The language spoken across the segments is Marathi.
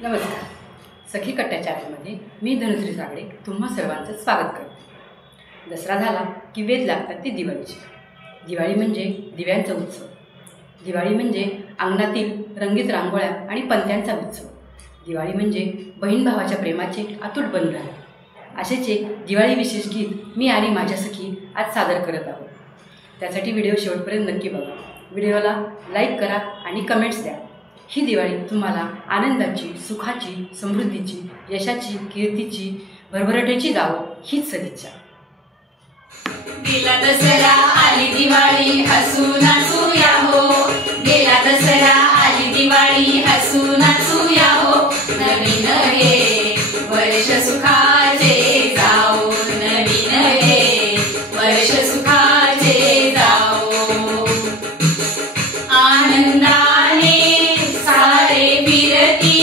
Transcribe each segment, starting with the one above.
नमस्कार. सखी कट्टा चॅनलमध्ये मी धनुश्री सागडे तुम्हा सर्वांचं स्वागत करते. दसरा झाला की वेध लागतात ती दिवाळीची. दिवाळी म्हणजे दिव्यांचा उत्सव. दिवाळी म्हणजे अंगणातील रंगीत रांगोळ्या आणि पणत्यांचा उत्सव. दिवाळी म्हणजे बहीण भावाच्या प्रेमाचे अतूट बंधन. असेच एक दिवाळी विशेष गीत मी आणि माझ्या सखी आज सादर करत आहोत. त्यासाठी व्हिडिओ शेवटपर्यंत नक्की बघा. व्हिडिओला लाईक करा आणि कमेंट्स द्या. ही दिवाळी तुम्हाला आनंदाची, सुखाची, समृद्धीची, यशाची, कीर्तीची, भरभराटीची जावो हीच सदिच्छा. गेला दसरा आली दिवाळी हसू नाचू या हो. गेला दसरा आली दिवाळी हसू नाचू या हो. नवीन हे वर्ष सुखाचे जाओ. नवीन हे वर्ष सुखाचे जाओ. आनंदाने सारे फिरती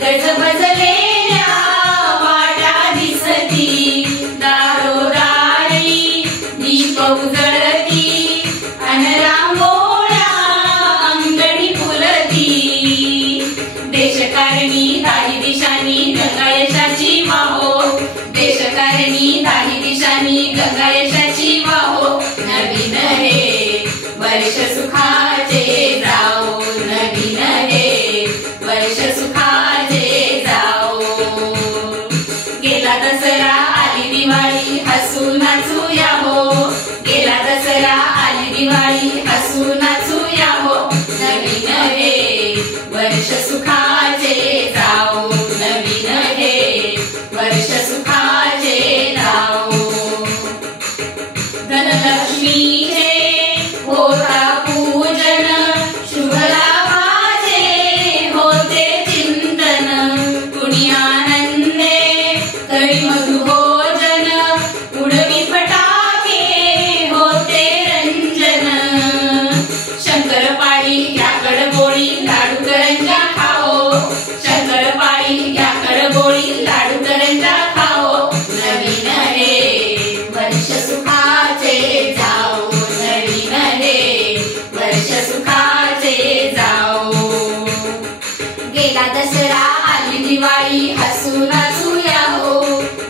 गजबजलेल्या वाटा दिसती. दारोदारी दीप उजळती अन रांगोळ्या अंगणी फुलती. देशकारणी दाही दिशांनी गंगा यशाची वाहो. देशकारणी दाही दिशांनी गंगा यशाची वाहो. नवीन हे वर्ष सुखाचे जाओ. नवीन हे वर्ष सुखाचे जाओ. गेला दसरा आली दिवाळी हसू नाचू या हो. गेला दसरा आली दिवाळी हसू नाचू या हो. नवीन हे वर्ष सुखाचे जाओ. नवीन हे वर्ष सुखाचे जाओ. धनलक्ष्मीचे होता पूजन शुभ लाभाचे होते चिंतन. कुणी आनंदे कळी मधु भोजन उडवी फटाके होते रंजन. शंकरपाळी घ्या कडबोळी लाडू करंजा खाओ. शंकरपाळी घ्या कडबोळी लाडू करंजा खाओ. नवीन हे वर्ष सुखाचे जाओ. नवीन हे वर्ष सुखाचे जाओ. गेला दसरा आली दिवाळी हसू नाचू या हो.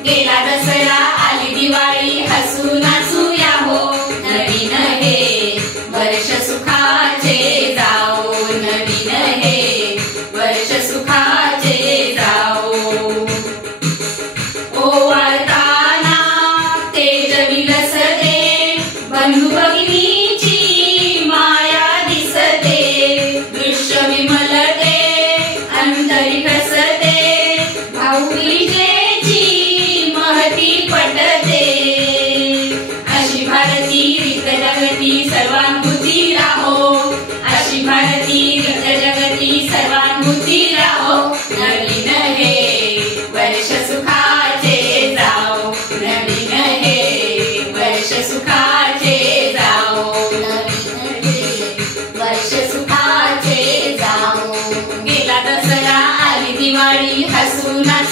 गेला दसरा आली दिवाळी हसू नाचू या हो. नवीन हे वर्ष सुखाचे जाओ. नवीन हे वर्ष सुखाचे जाओ. ओवाळताना तेज विलसते बंधू भगिनीची माया दिसते. दृश्य विमलते अंतरी घसते. भाऊबीजेची महती पटते. अशी भारती रिक्त जगती सर्वानुभूती राहो. अशी भारती रिक्त जगती सर्वानुभूती राहो. नवीन हे वर्ष सुखाचे जाओ. नवीन हे वर्ष सुखाचे जाओ. नवीन हे वर्ष सुखाचे जाओ. गेला दसरा आली दिवाळी हसू नाचू